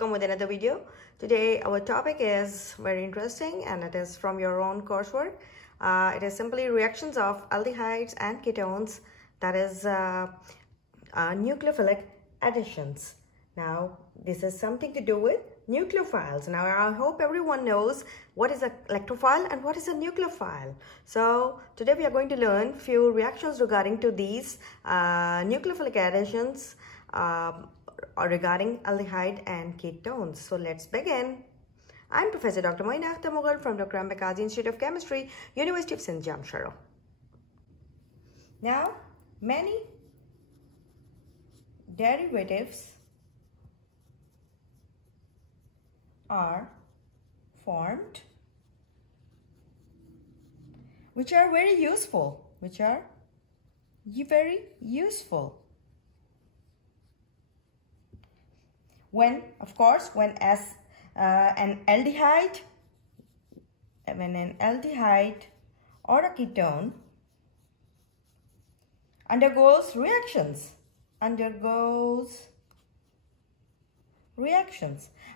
welcome with another video. Today our topic is very interesting and it is from your own coursework. It is simply reactions of aldehydes and ketones, that is nucleophilic additions. Now this is something to do with nucleophiles. Now I hope everyone knows what is an electrophile and what is a nucleophile. So today we are going to learn few reactions regarding to these nucleophilic additions regarding aldehyde and ketones. So let's begin. I'm Professor Dr.Mchem from Dr. Mchem Institute of Chemistry, University of Sindh, Jamshoro. Now many derivatives are formed which are very useful, when, of course, when an aldehyde or a ketone undergoes reactions.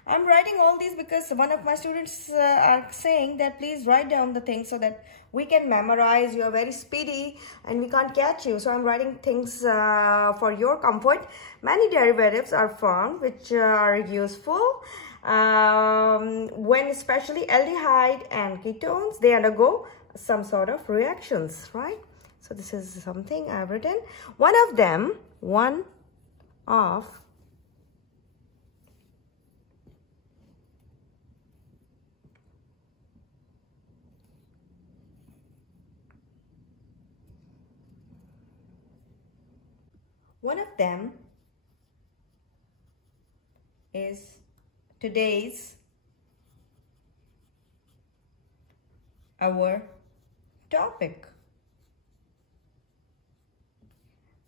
I'm writing all these because one of my students are saying that please write down the things so that we can memorize. You are very speedy and we can't catch you. So I'm writing things for your comfort. Many derivatives are formed which are useful when especially aldehyde and ketones, they undergo some sort of reactions, right? So this is something I've written. One of them is today's our topic.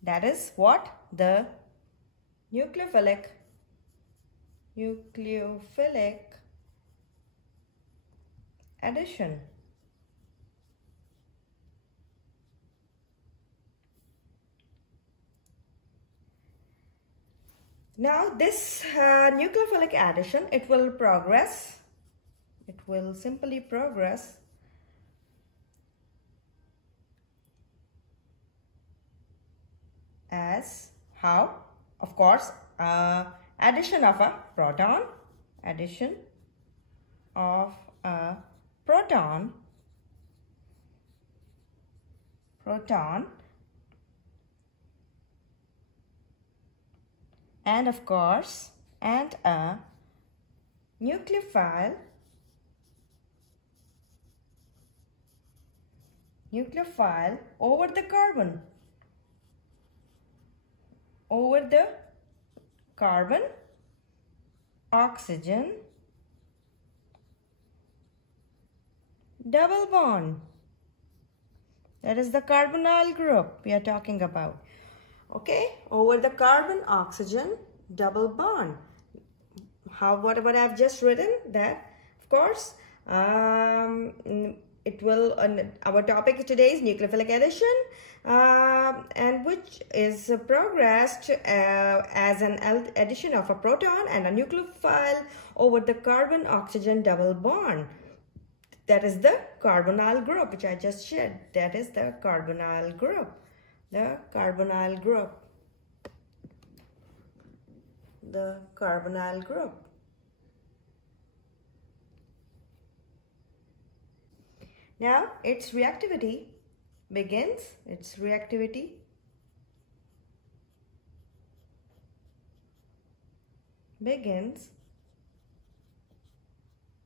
That is what? The nucleophilic addition. Now this nucleophilic addition, it will simply progress as how? Of course, addition of a proton, and of course, and a nucleophile over the carbon oxygen double bond. That is the carbonyl group we are talking about. Okay, over the carbon oxygen double bond. What I've just written, that of course it will our topic today is nucleophilic addition, and which is progressed as an addition of a proton and a nucleophile over the carbon oxygen double bond. That is the carbonyl group which I just shared. That is the carbonyl group. The carbonyl group. Now its reactivity begins.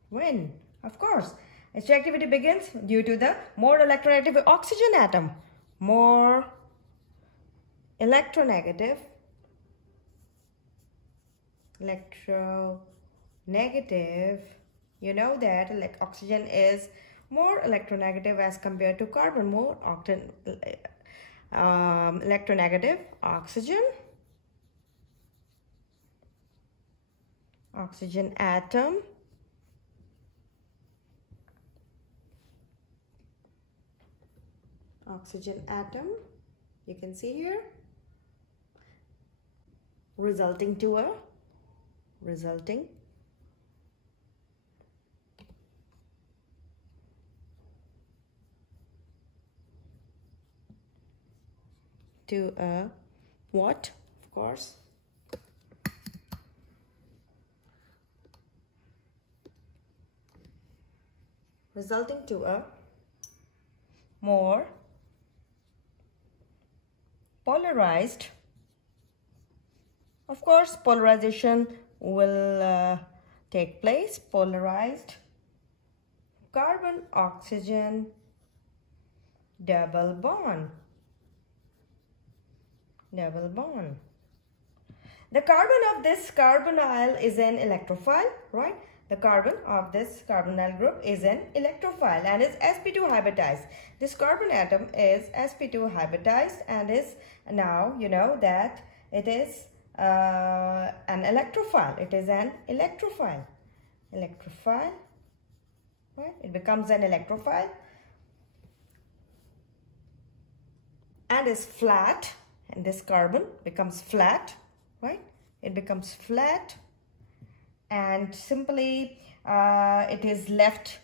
When? Of course, its reactivity begins due to the more electronegative oxygen atom. More electronegative, you know that like oxygen is more electronegative as compared to carbon. More electronegative oxygen atom you can see here, resulting to a what? Of course, resulting to a more polarized. Of course, polarization will take place. Polarized carbon oxygen double bond. Double bond. The carbon of this carbonyl is an electrophile, right? The carbon of this carbonyl group is an electrophile and is sp2 hybridized. This carbon atom is sp2 hybridized and is, now you know that it is an electrophile. It is an electrophile. Electrophile, right? It becomes an electrophile and is flat, and this carbon becomes flat, right? It becomes flat, and simply it is left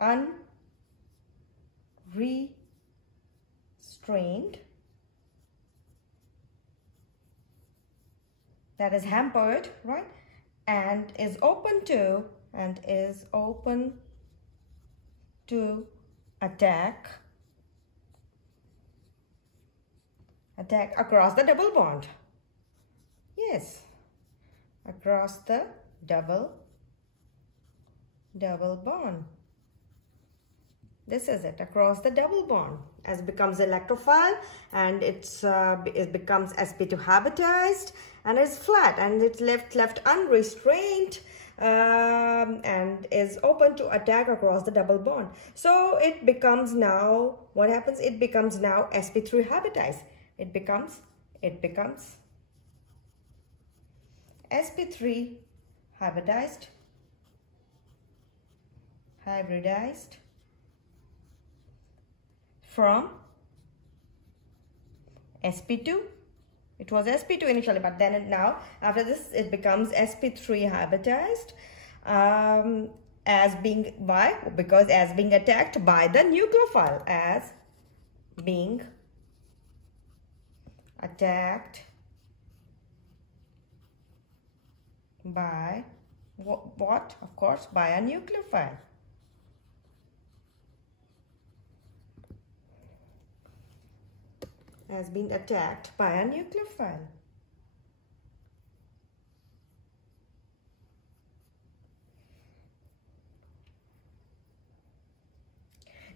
unrestrained, that is hampered, right? And is open to attack across the double bond. Yes, across the double bond. This is it, across the double bond, as it becomes electrophile, and it becomes sp2 hybridized and is flat, and it's left unrestrained, and is open to attack across the double bond. So it becomes now, what happens? It becomes now sp3 hybridized. It becomes sp3 hybridized from sp2. It was sp2 initially, but then now after this it becomes sp3 hybridized, as being attacked by the nucleophile, as being attacked by what? Of course, by a nucleophile. As being attacked by a nucleophile.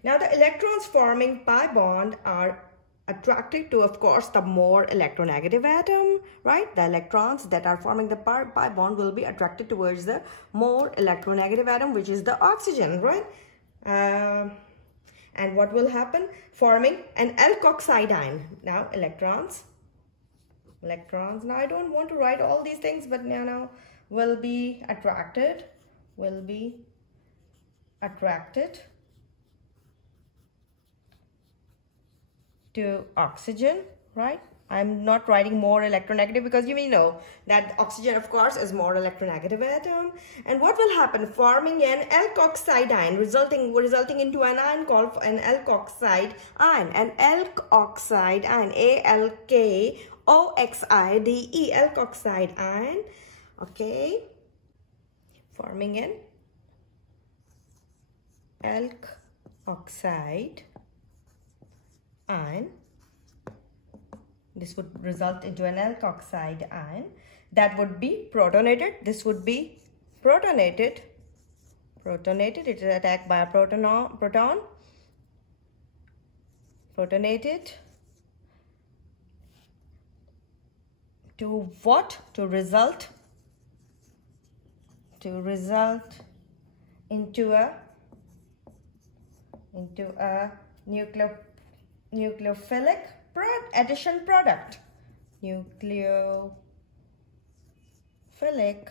Now the electrons forming pi bond are attracted to, of course, the more electronegative atom, right? The electrons that are forming the pi bond will be attracted towards the more electronegative atom, which is the oxygen, right? And what will happen? Forming an alkoxide ion. Now electrons, now I don't want to write all these things, but now will be attracted to oxygen, right? I'm not writing more electronegative because you may know that oxygen, of course, is more electronegative atom. And what will happen? Forming an alkoxide ion, resulting into an ion called an alkoxide ion. An alkoxide ion, ALKOXIDE, alkoxide ion. Okay, forming an alkoxide ion. This would result into an alkoxide ion that would be protonated. This would be protonated. It is attacked by a proton. Protonated to what? To result into a nucleophilic addition product. Nucleophilic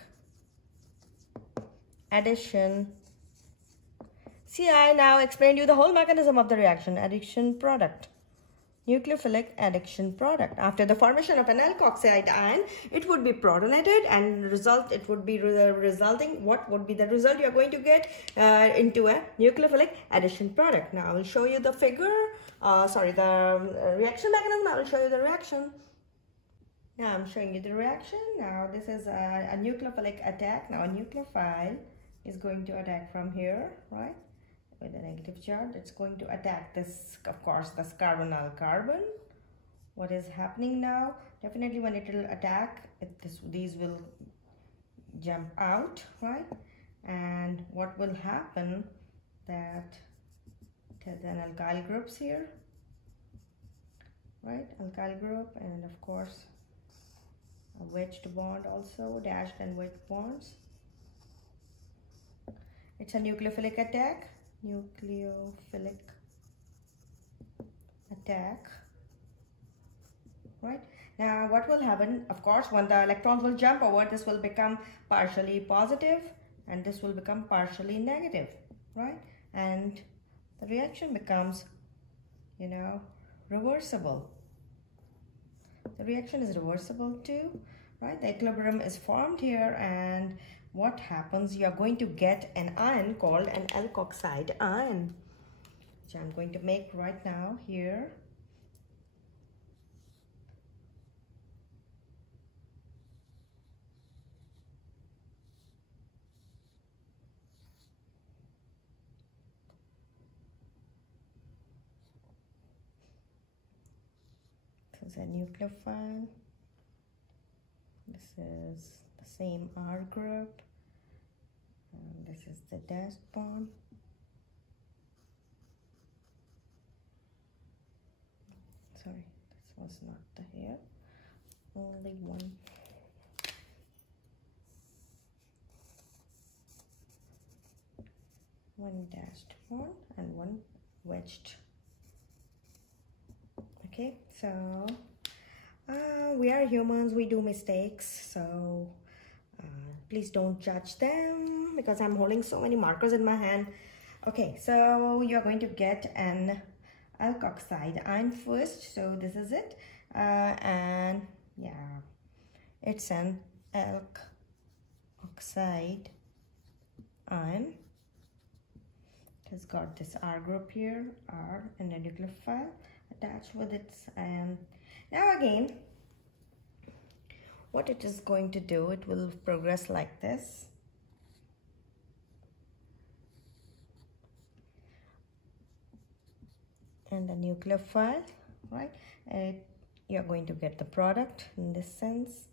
addition. See, I now explained you the whole mechanism of the reaction. Addition product. nucleophilic addition product. After the formation of an alkoxide ion, it would be protonated and it would be resulting, what would be the result you are going to get into a nucleophilic addition product. Now I will show you the figure, the reaction mechanism. I will show you the reaction. Now I'm showing you the reaction. Now this is a nucleophilic attack. Now a nucleophile is going to attack from here, right? With a negative charge, it's going to attack this, of course, this carbonyl carbon. What is happening now? Definitely when it will attack, these will jump out, right? And what will happen, that there's an alkyl groups here, right? Alkyl group, and of course a wedged bond also, dashed and wedged bonds. It's a nucleophilic attack. Nucleophilic attack, right? Now what will happen, of course, when the electrons will jump over, this will become partially positive and this will become partially negative, right? And the reaction becomes, you know, reversible. The reaction is reversible too, right? The equilibrium is formed here, and what happens, you are going to get an ion called an alkoxide ion, which I'm going to make right now here. This is a nucleophile. This is the same R group. And this is the dashed bond. Sorry, this was not the here. Only one. One dashed bond and one wedged. Okay, so we are humans, we do mistakes, so please don't judge them because I'm holding so many markers in my hand. Okay, so you're going to get an alkoxide ion first. So this is it, and yeah, it's an alkoxide ion. It has got this R group here, R, and a nucleophile attached with its ion. Now again, what it is going to do, it will progress like this. And the nucleophile, right? You're going to get the product in this sense.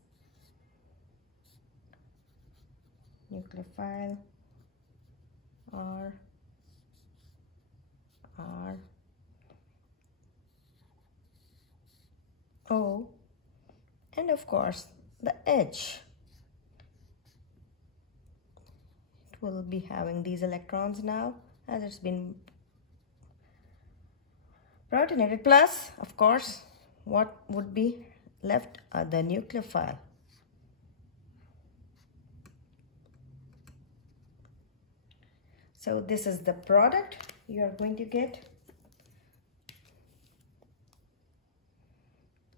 Nucleophile, R, R, O, and of course the H. It will be having these electrons now as it's been protonated, plus of course what would be left are the nucleophile. So this is the product you are going to get.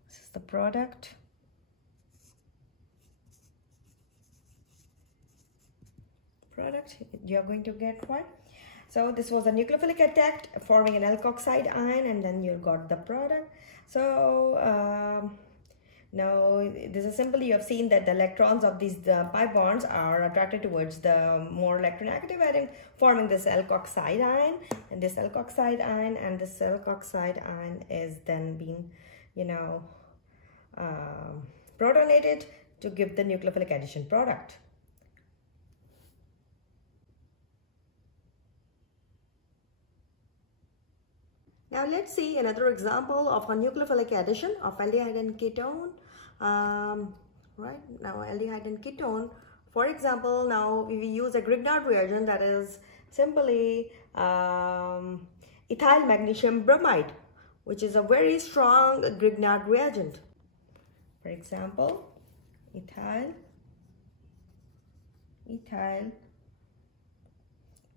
This is the product. You're going to get one. So this was a nucleophilic attack forming an alkoxide ion, and then you got the product. So now this is simply, you have seen that the electrons of these pi bonds are attracted towards the more electronegative atom, forming this alkoxide ion, and this alkoxide ion, and this alkoxide ion is then being, you know, protonated to give the nucleophilic addition product. Now let's see another example of a nucleophilic addition of aldehyde and ketone. Right, now aldehyde and ketone, for example, now we use a Grignard reagent, that is simply ethyl magnesium bromide, which is a very strong Grignard reagent. For example, ethyl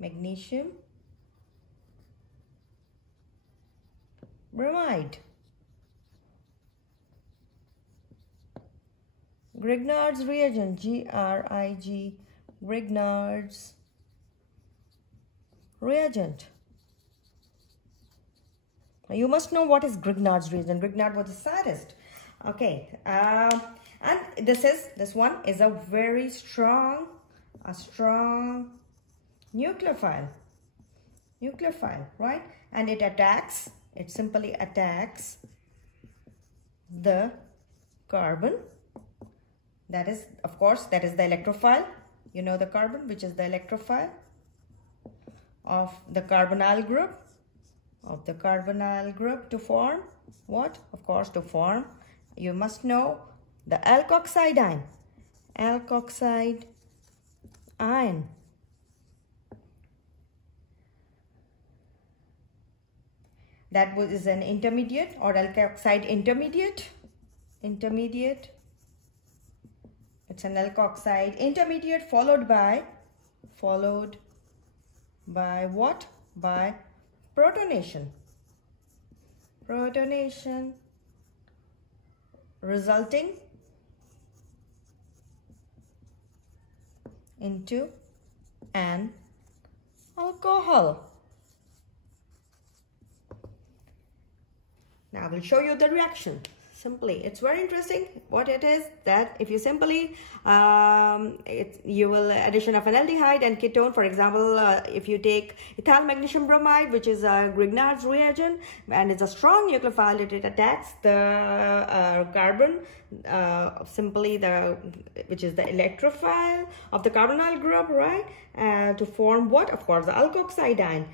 magnesium bromide. Grignard's reagent, G-R-I-G, Grignard's reagent. You must know what is Grignard's reagent. Grignard was the scientist. Okay, and this one is a very strong, nucleophile, right? And it simply attacks the carbon. That is, of course, that is the electrophile. You know the carbon, which is the electrophile of the carbonyl group, to form what? Of course, to form, you must know, the alkoxide ion. That is an intermediate, or alkoxide intermediate. It's an alkoxide intermediate followed by what? By protonation, resulting into an alcohol. Now I will show you the reaction. Simply, it's very interesting what it is, that if you simply you will addition of an aldehyde and ketone. For example, if you take ethyl magnesium bromide, which is a Grignard's reagent, and it's a strong nucleophile, it attacks the carbon, which is the electrophile of the carbonyl group, right? To form what? Of course, the alkoxide ion.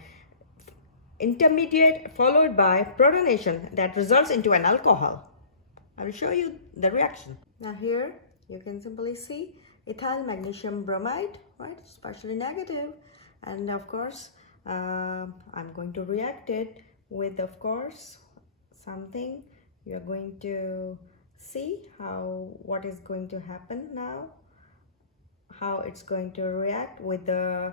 Intermediate followed by protonation, that results into an alcohol. I will show you the reaction. Now here you can simply see ethyl magnesium bromide, right? It's partially negative, and of course I'm going to react it with, of course, something. You're going to see what is going to happen now, how it's going to react with the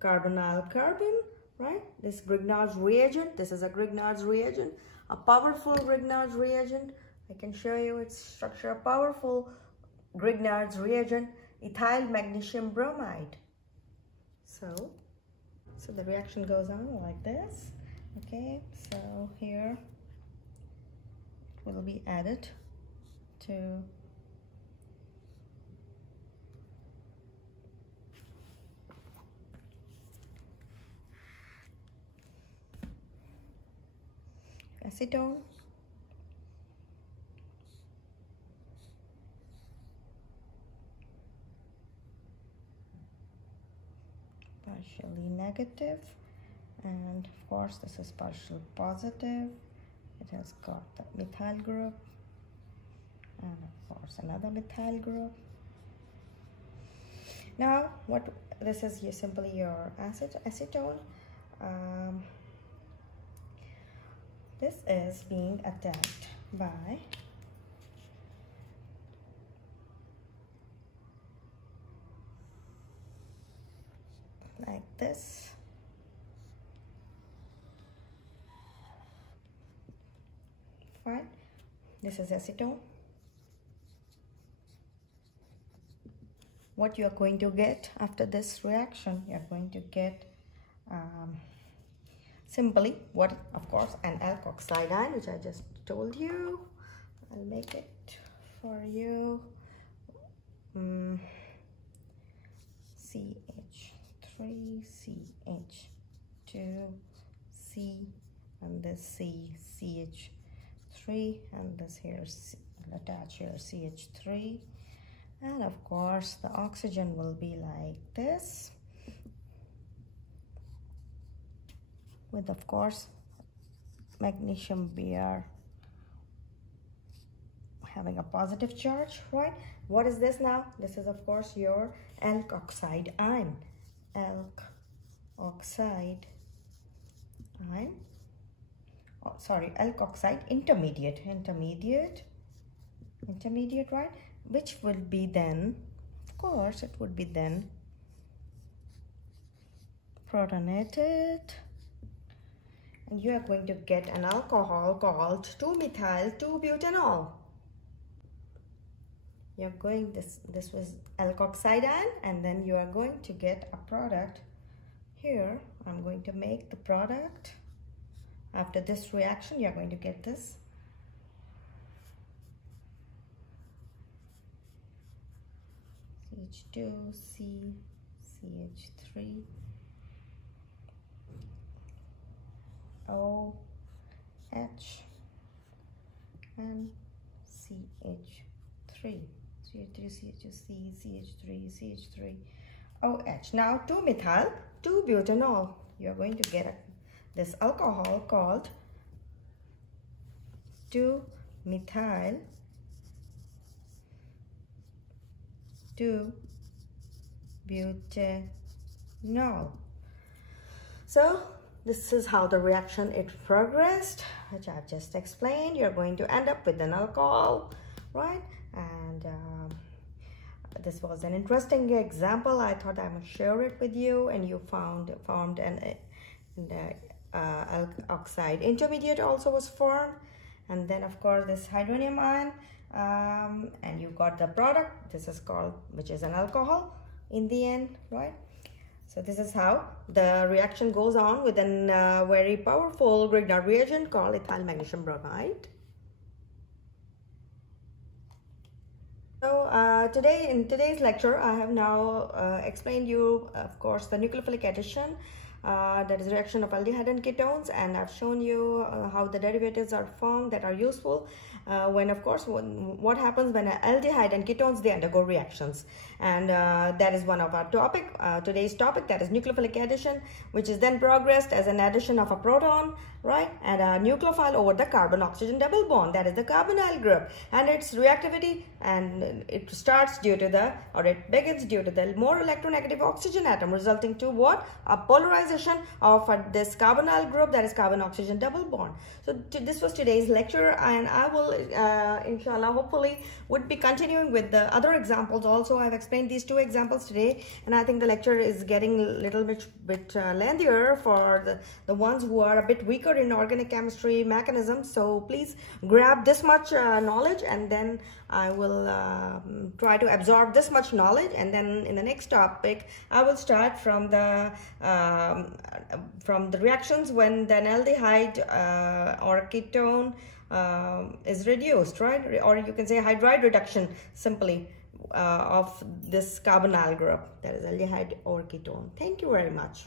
carbonyl carbon, right? This Grignard's reagent, this is a Grignard's reagent, a powerful Grignard's reagent. I can show you its structure. A powerful Grignard's reagent, ethyl magnesium bromide. So the reaction goes on like this. Okay, so here it will be added to acetone, partially negative, and of course this is partial positive. It has got the methyl group and of course another methyl group. Now what this is, simply your acetone. This is being attacked by like this. Fine. This is acetone. What you are going to get after this reaction, you are going to get simply what? Of course, an alkoxide ion, which I just told you. I'll make it for you. CH3, CH2, C, and this C, CH3, and this here, I'll attach here CH3. And of course, the oxygen will be like this, with of course magnesium Br having a positive charge, right? What is this now? This is of course your alkoxide ion. Alkoxide ion. Oh, sorry, alkoxide intermediate, right? Which will be then, of course, it would be then protonated, and you are going to get an alcohol called 2-methyl 2-butanol. you're going, this was alkoxide ion, and then you are going to get a product here. I'm going to make the product. After this reaction, you're going to get this. CH2, C, CH3, O, H, and CH3, CH2, C, CH3, OH. Now 2-methyl, 2-butanol. You're going to get this alcohol called 2-methyl 2-butanol. So this is how the reaction it progressed, which I've just explained. You're going to end up with an alcohol, right? And this was an interesting example. I thought I would share it with you, and you formed an oxide intermediate also was formed, and then of course this hydronium ion, and you got the product. This is called, which is an alcohol in the end, right? So this is how the reaction goes on with a very powerful Grignard reagent called ethyl magnesium bromide. So in today's lecture, I have now explained you, of course, the nucleophilic addition, that is reaction of aldehyde and ketones, and I've shown you how the derivatives are formed that are useful when, of course, what happens when aldehyde and ketones, they undergo reactions. And that is one of our today's topic, that is nucleophilic addition, which is then progressed as an addition of a proton, right, and a nucleophile over the carbon-oxygen double bond, that is the carbonyl group, and its reactivity, and it starts due to the, or it begins due to the more electronegative oxygen atom, resulting to what? A polarization of this carbonyl group, that is carbon-oxygen double bond. So this was today's lecture, and I will inshallah, hopefully, would be continuing with the other examples also. I've explained these 2 examples today, and I think the lecture is getting a little bit lengthier for the ones who are a bit weaker in organic chemistry mechanisms. So please grab this much knowledge, and then I will try to absorb this much knowledge, and then in the next topic I will start from the reactions when the aldehyde or ketone is reduced, right? Or you can say hydride reduction simply of this carbonyl group, that is aldehyde or ketone. Thank you very much.